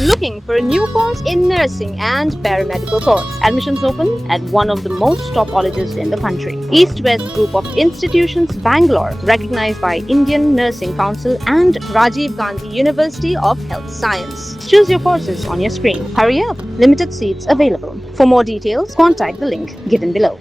Looking for a new course in nursing and paramedical course? Admissions open at one of the most top colleges in the country. East West Group of Institutions, Bangalore, recognized by Indian Nursing Council and Rajiv Gandhi University of Health Science. Choose your courses on your screen. Hurry up, limited seats available. For more details, contact the link given below.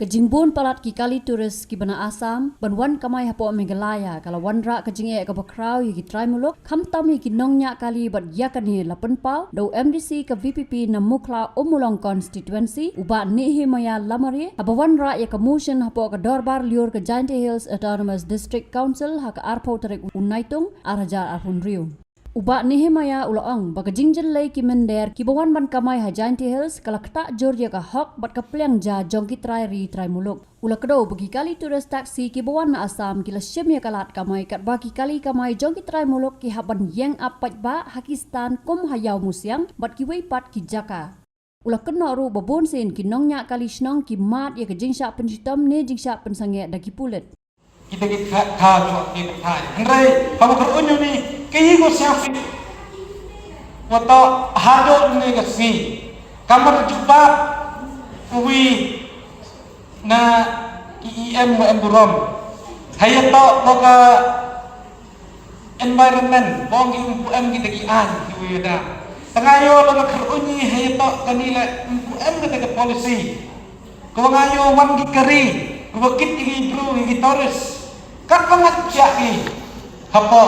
Kejimbun palat ki kali turis ki bana Asam banwan kamai hapo Meghalaya kalau wanra kejinge ka bakrau ki try mulok kham tam ki nongnya kali bat yakani lapan pau do MDC ka VPP na mukla umulong constituency uba ni himaya lamari abawanra ya ka motion hapo ka dorbar liur ka Giant Hills Autonomous District Council ha ka arpo tarik unaitung arajar arpun riu Uba Nehemiah ulaang baga jingjel lay ki mender ki bawan ban kamay ha Giant Hills kalakta Georgia ka hok bat ka plyang ja jongki try muluk ula kado bagi kali turis taksi ki bawan na Asam ki la shemya kalat kamay kat bagi kali kamay jongki try muluk ki haban yang apat ba Pakistan kum hayaw musyang bat ki weipat ki jaka ula kena ru babon sen ki nongnya kali snong ki mat ya ka jingsha penjitam ne jingsha pensange dagi pulet kita kaju kita kaju. Henry, kamu kerunyu ni, kaya ko siapa? Wato hado ni kasi. Kamu terjumpa uwi na IEM mo emburom. Hayato boga environment, bongi UM kita kian uwi da. Tangayo lo kerunyu hayato kanila UM kita policy. Kau ngayo wan gikari, kau kit igi bro igi toris. Kat banget jaki apa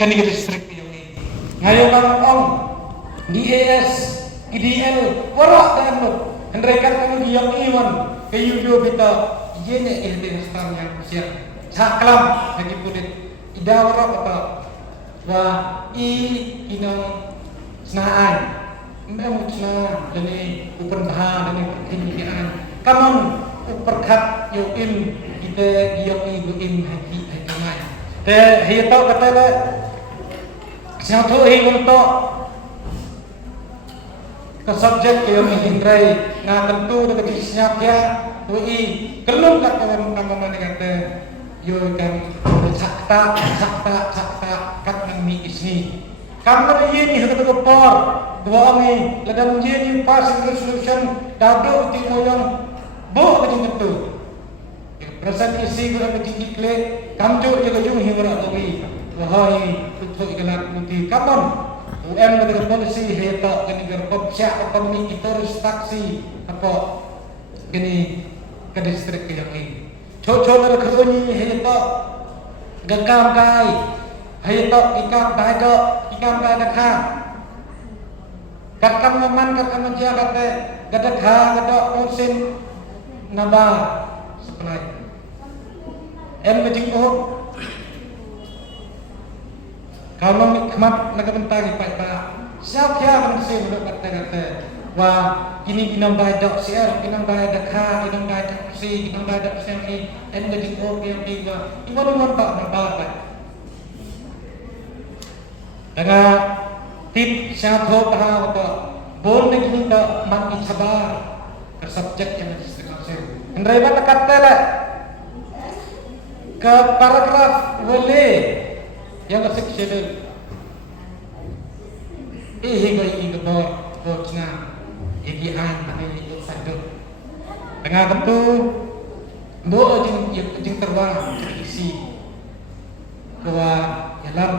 kani distrik ini ngayo kang om DAS IDL warak dan lo henrekan kami yang iwan kayu yo bita yene ilmu stan yang siap saklam lagi pulit ida warak apa wah inong senaan memang senang ini upen bahan ini perkinian kamu uperkat yo in kita giok ibuin hati kamai. Teh hiyo kata le siapa tu untuk ke subjek yang hindrai na tentu dengan siapa tu kelum kat kawan mana kata yo kan sakta kat nami isni. Karena dia ni hendak berpor dua ni ladang dia ni passing resolution dado ti moyang boh ke tentu. Perasaan isi guna menjadi klik, kamjo jaga jung hingga lagi. Wahai untuk ikan putih, kapan? UM dengan polisi heta kini gerpop siap ekonomi itoris taksi apa kini ke distrik yang ini. Cocok dengan kerunyi heta gagam kai, heta ikan dai dekah. Kakam meman kakam menjaga kate gadekah gadok musim naba sepenai. Majing ko kalau kemat nagabentagi pa siap ya kan sih udah kata wah ini kinang dadak siar kinang dadak ka kinang dadak si kinang dadak siang ni majing ko yang tiga iwan nampak nampak dengan tip siap ho tahu apa bon negeri tak mati sabar ke subjek yang disebut Andai mana kata lah ke paragraf boleh yang keseksyen hingga ini bocna igian ini satu tengah tentu bo jing terwang isi bahwa dalam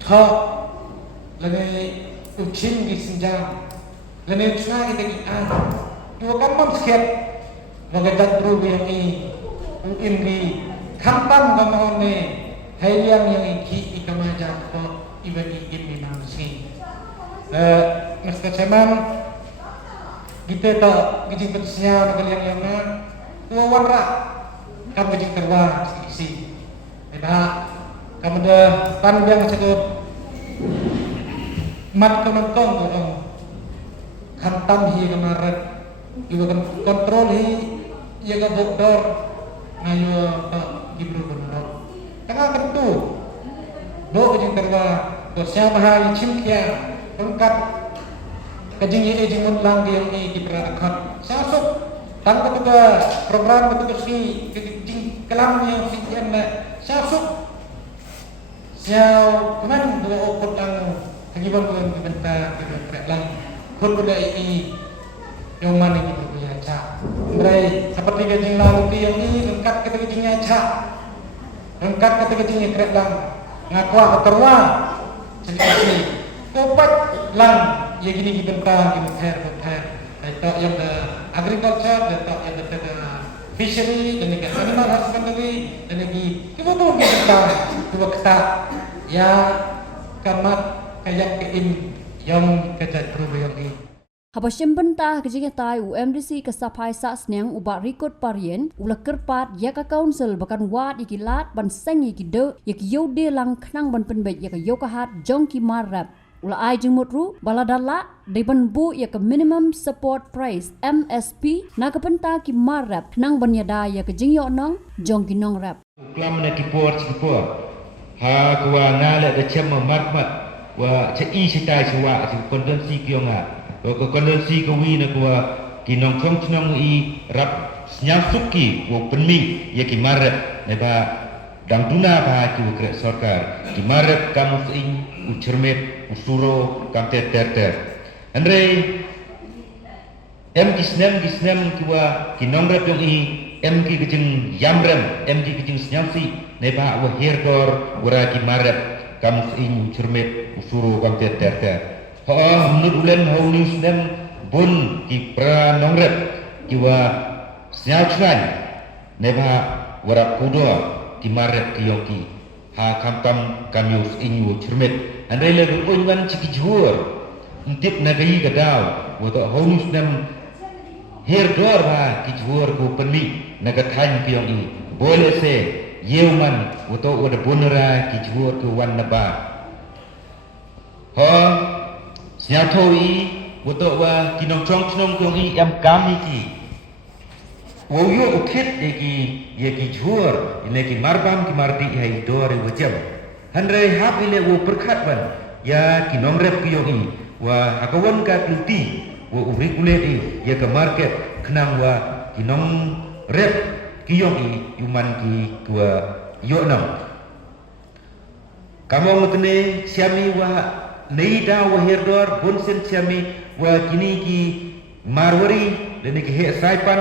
thọ lagi ucin di senjang lagi cuna kita ian dua kampung sekian Magadat bro yang ini kampam gamon ne hayang yang iki ikamaja ko ibani ibni nangsi mesti ceman kita tak gigi bersnya nagal yang dua warra kamu gigi terwa isi beda kamu dah panjang sekut mat kementong ko kantam hi kemarin juga kontrol hi jaga dokter ngayo tak gibru benar. Tengah tentu, do kejeng terwa, bosnya bahaya cimkia, lengkap kejeng ye kejeng mutlang dia ini diperakat. Sasuk, tanpa tugas program betul si kejeng kelamnya si kian sasuk siao keman dua okut lang kagiban ko yung benta kaya lang kun ko i yung mana gitu punya ca Andrai seperti gajing lang ti yang ini lengkap kita gajingnya ca lengkap kita gajingnya kaya lang ngakwa keterwa jadi kopat lang ya gini benta beter itu yang agriculture itu yang fishery dan juga animal husbandry dan lagi kita tuh kita dua kata ya kamat kayak kein yang kejat perubahan ini. Habashim bentah kejing tai UMDC kesapai sa snang ubat rikut parien ula kerpat ya ka council bakan wat ikilat ban seng ikide yak yode lang knang ban penbet yak yokahat jongki marap ula ai jengmutru baladala deban bu yak minimum support price MSP na kapenta ki marap knang ban yada yak jing yo nong jongki nong rap Klam na kipor ha kwa ngale de chem matmat wa che I sitai suwa si kondensi kyonga wa kondensi ko wi na kwa kinong chong chnong I rap nyasuki wo penmi ya ki marap ne ba dang tuna ba ki kre sarkar ki marap kamu ing ucermet usuro kamte ter andre em kisnem kiwa kinong rap yung I em ki kejeng yamrem em ki kejeng nyamsi ne ba wa herdor wara ki marap kamu ing cermet usuro kamte ter ho menurut ulen ho newsnem bun ki pra nongrep kiwa nyachwan ne ba wara kudo ki marap ki yoki ha kamtam kamius ing cermet andre le unwan ciki jur ntip nagai gadau woto ho newsnem herdor ba ki jur ko penmi nagathan ki yoki boleh se yeuman woto wada bonera ki jur ko wan naba ho Siatoi woto wa kinong chong kong I am kami ki wo yo ukit ye ki jhur ile ki marbam ki mardi hai dore wajam handrai hap ile wo perkhat ban ya kinong rep ki yogi wa hakawan ka kluti wo urikule di ya ke market kenang wa kinong rep ki yogi yuman ki tua yo nam kamu mutne siami wa Neida wa herdor bunsen siami wa kini ki marwari dan ki he saipan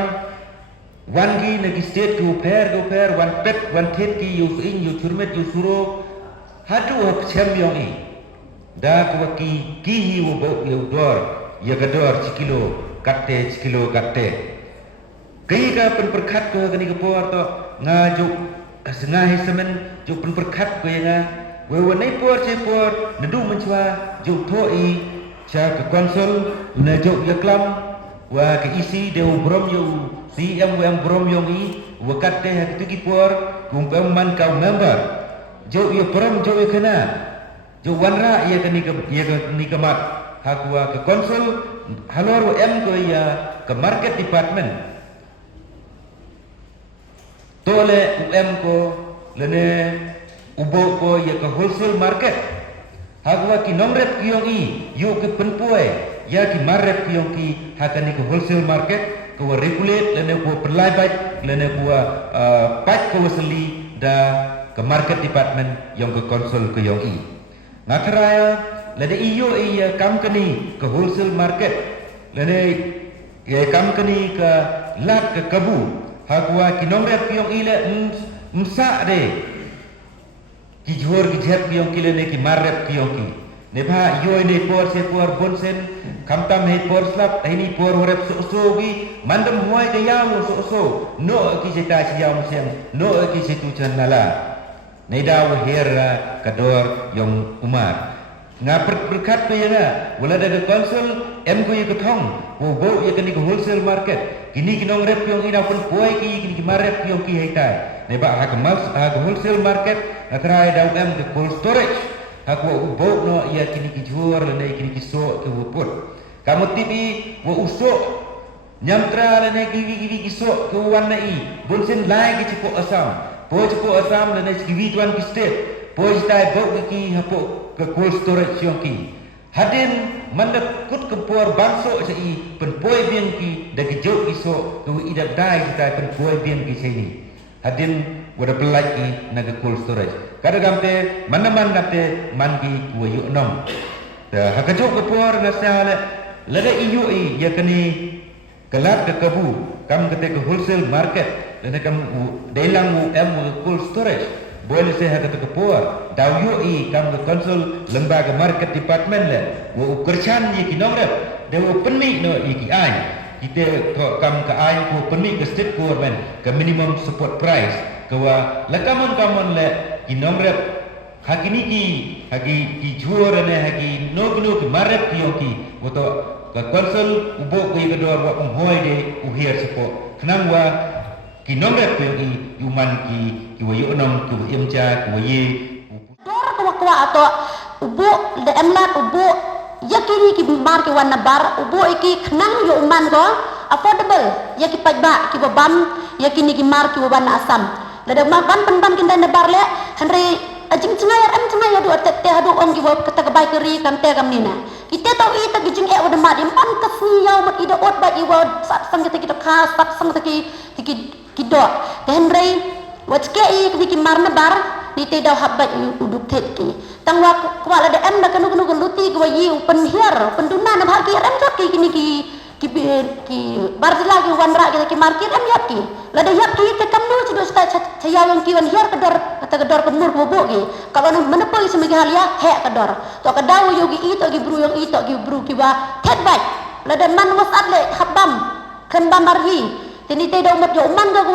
wangi nagi state ku per wan pet wan tet ki yu in yu churmet yu suro hadu hap championi da ku ki hi wo bo yu dor ya gador cikilo katte kai ka pen perkhat ko gani ko por to ngaju sengahi semen ju pen perkhat ko ya wewe nei por nedu menchwa juk thoi cha ke konsol na juk yaklam wa ke isi de brom yo CM brom yo I wakat teh hak tu ki por kumpam man kau member juk yo brom juk yo kena juk wanra ya ke ni kemat hak wa ke konsol halor M ko ya ke market department tole UM ko lene ubo ko ya ke wholesale market hagwa ki nomret kiyong I yo ke penpoe ya ki marret kiyong ki hakani ke wholesale market ko regulate lene ko perlaibat lene ko pat ko wasli da ke market department yang ke konsol kiyong I ngatraya lene iyo iya company ke wholesale market lene ya company ke lat ke kabu hagwa ki nomret kiyong I le msa de ki jhor ki jhet ki yong ki le ne ki marrep ki yong ki ne ba yo ne por se por bonsen kamtam he por slap he ni por horep so gi mandam huai de yam so no ki se ta si yam sen no ki se tu chan nala ne da wa her kador yong umar nga perkat pe yana wala da konsol em ko ye ko thong wo bo ye ni ko wholesale market kini kinong rep yong ina pun poi ki marrep yong ki hetai ne ba ha wholesale market atrai da UM ke cold storage aku ubo no ia kini ki juar le kini ki so ke wuput kamu tibi wo usok nyamtra le ki so ke wan nai bunsen lai ki cipo asam le ki wi tuan ki state poi stai bo ki hapo ke cold storage yong ki hadin mandat kut ke por bangso sei pen poi bien ki da ki jok ki so ke wi ida dai stai pen poi bien ki sei hadin wada pelai ki naga cold storage Kadang te mana-mana te mangi kuayu nom. Hakajuk kepor nasale lada iyu ya kini kelak ke kabu kam kete ke wholesale market dan kam delang cold storage boleh saya kata kepor daw yu kam ke konsul lembaga market department le wo kerjan ye kinomrep de wo penik no iki ai kita kam ke ai ko penik ke state government ke minimum support price ke wa lakamon le kinomrep hakini ki juor ne haki no ki marep ki woto ka konsul ubok ke kedor wa penghoi de uhir sepo kenang wa ki nomrep ki human ki wayu nom ki imja ki waye dor kwa atau ubok de emlat ubok yakini ki mar ki wan bar ubok iki kenang yo man go affordable yaki pajba ki babam yakini ki mar ki wan asam lada makan penban kinda nebar le henry ajing cengayar cengayar do tete hadu om ki kata kebai keri kan te kam nina kita tahu ita gijing e wada madi pantas ni yaw mat ida ot ba iwa sat sang kita khas sat sang ki do henry wat ke ki marna bar ni te daw habbat uduk tet ki tang wa kwa lada em da kanu luti ki yi penhiar penduna na bagi em tak ki kini ki barzila ki wanra ki markir em yak ki lada yak ki te kam nu cido sta caya yang ki wan hiar kedor kata kedor kemur bobo ki kalau mana pergi semegi hal ya he kedor to kedaw yogi itu ki bru yang itu ki bru ki ba tet bai lada man was adle habam kan bamarhi tini te daw mat yo man ga ko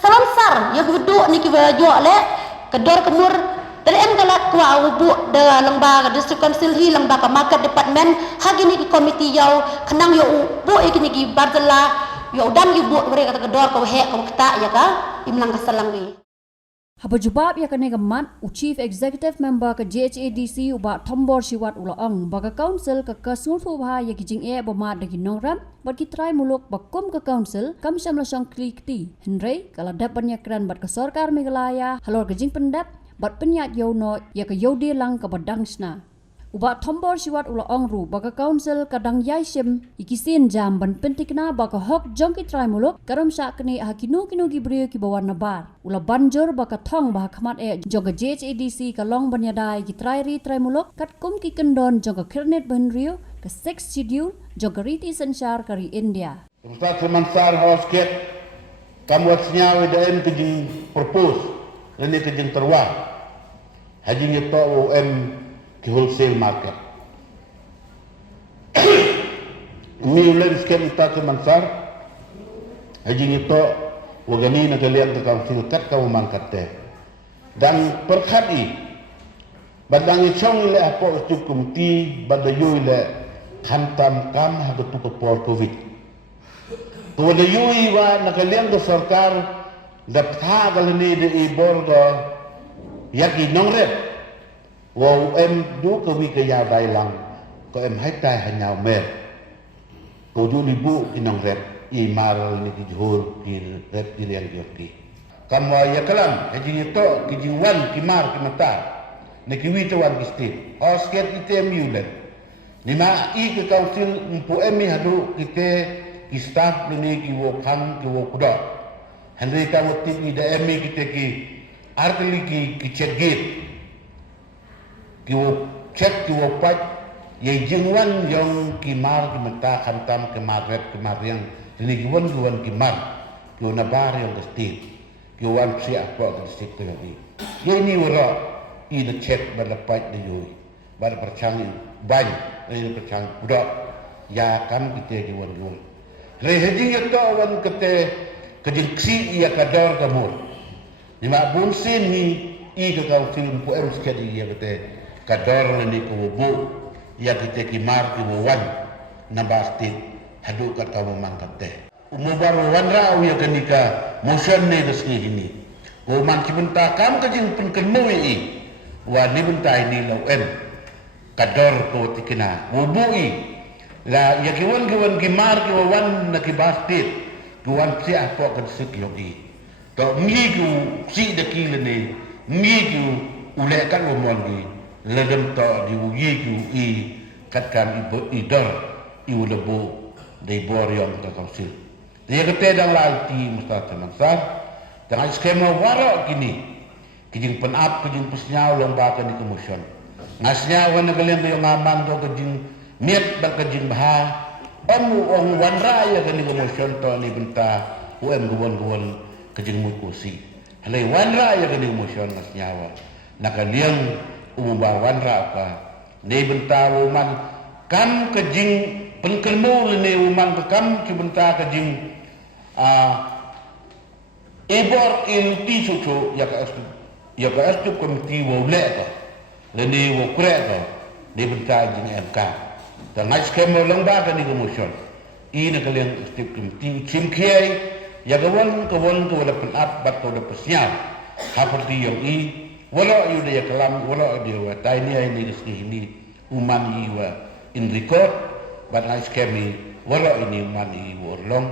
salansar ya guduk ni ki ba jo le kedor kemur dari em galak kwa ubu de lembaga district council hi lembaga market department hagi ni komiti yau kenang yo ubu ikini ki barzela yo dan yu bu mereka kata kedor ko he ko kata ya ka imlang kasalang wi Haba jubab ya kane gamat Chief Executive Member ke JHADC uba Thombor Siwat Ulaong baga council ke kasulfu bah ya kijing e bama dagi nongram bat kitrai muluk bakum ke council kam syam lasong klikti Henry kala dap banyakran bat ke sarkar Meghalaya halor kijing pendap bat penyat yono ya ke yodi lang ke badangsna uba Thombor Siwat Ulaong ru baga council kadang yaishim ikisin jam ban pentikna baga hok jong kitrai muluk karam syak kene hakinu kinu gibriyo ki bawan nabar ula banjur baka thong bah khamat e joga JHADC ka long banyadai ki trai muluk kat kum ki kendon joga kirnet banrio ke 6 schedule joga riti sanchar kari India Ustaz Semansar Hosket kamu senyawa daen kejing propose ini kejing terwah haji nyeto UM ki wholesale market ini ulen sket Ustaz Semansar haji nyeto wagani na kalian ke council kat kamu mangkat dan perkhati badang chong le apo stu komiti badayu le khantam kam ha tu por covid to le yui wa na kalian ke sarkar daptha galni de ibor ga yaki nongret wo em du ko wi ke ya dai lang ko em hai tai hanyau mer ko du ni bu ki nongret i mar ni ki jhur ki ret ki riang joti kamwa ya kalam haji to ki jiwan ki mar ki mata ne ki wi to wan ki state osket item yulet ni ma i ke council mpu emi hadu kite ki staff ni ki wo khang ki wo kuda henry ka wo ti da emi kite ki artli ki chegit ki wo check ki wo pat ye jingwan yong ki mar ki mata khantam ki marret ki mariang ni ki won ki mar ki na bar yong state ki wan si apa ki state ni ye ni wora i the check ba la pat de yoy ba la perchang ban ni perchang kuda ya kan kite ki won re haji to wan kete kejingsi ya kador kamur ni ma bun sin ni i ka ka film po em skedi ya kete kador ni ko bu ya kite ki mar ki wan na basti hadu kat ka mangkat te umubar wan ra ya kanika motion ne desni ini ko man ki benta kam ka jing pen kenui i wa ni benta ini lo em kador ko tikina ubui la ya ki wan ki mar ki wan na ki basti tuan si apa kan sekiogi to ngigu si de kilene ngigu ule kan womongi legem to di ngigu i katkan ibu idor i ulebo de borion ta kausil dia kete dang lalti mustata mansar dengan skema waro kini kijing penap kijing pesnyau lomba ka ni kemosion ngasnya wan nagalian yo ngamang do kijing miet bal kijing bah ong wan raya ka ni kemosion to ni benta UM gubon kijing mu kursi halai wan raya ka ni kemosion ngasnya wa nakaliang umumba wan ra ka ni benta man kam kijing penkelmu ni umang kam ki benta kijing ebor in ti chuchu ya ka astu komiti wo le ka le ni wo kre ka ni benta jing MK ta ngai skemo longba ka ni kemosion I na kalian astu komiti chim kiai ya ka won wala penap bat ko da pesnya haperti yang I wala yu de kalam wala de wa tai ni ai ni ni uman I wa in record bat ngai skemi wala ini uman I wo long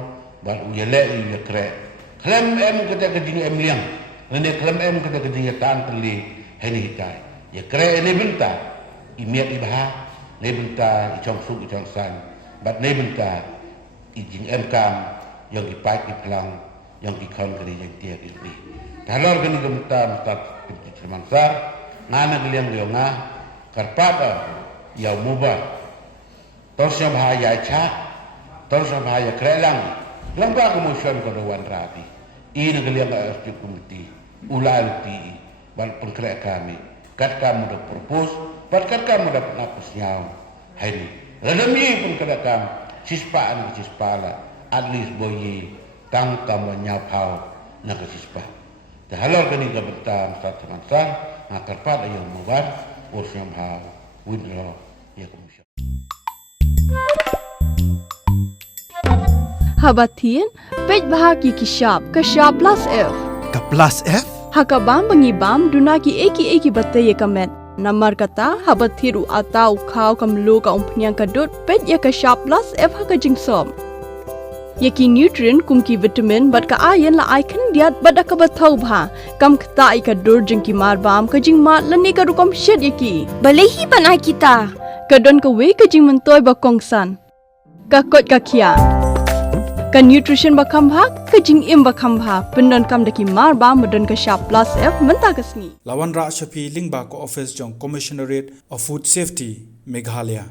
bat uyele I kre Klem kata kejing liang, nene klem kata kejing tan teli heni hitai. Ya kere ini benta, imiat ibah, ne benta icong suk icong san, bat ne benta ijing kam yang dipaik iplang, yang dikon keri yang tiak ini. Talor kini benta mustad semansar, ngana keliang liongah, karpada ya mubah, tosnya bahaya cak, tosnya bahaya kerelang. Lampa kemudian kedewan rapi. Ini kalian astu komiti, ulalti, bal pengkrek kami. Kat kamu dah propose, kat kamu dah napus nyau. Hai ni, ladami pengkrek kami, sispaan sispala, at least boyi, tang kamu nyau kau nak sispa. Dahalor kini kebetulan satu masa, ngakar pada yang mubah, urusan hal, windro, ya kemudian. Habatin, pej bahagi kishap plus F. Ka plus F? Hakabam bangibam dunaki eki bataye kamet. Namar kata habathiru atau kau kamlu ka umpnyang kadut pej ya kishap plus F haka jingsom. Yaki nutrient kumki vitamin bat ka ayan la icon diat bat ka bathau bha kam kta ika dur jingki marbam ka jingma lani ka rukom shed yaki. Balehi banai kita. Kadon ka we ka jing mentoy ba kongsan. Ka kot ka kia. Ka nutrition bakam bha ka jing im bakam bha pendon kam daki mar ba medon ka sharp plus F menta kasni Lawan Ra Shafi Lingba ko office jong Commissionerate of Food Safety Meghalaya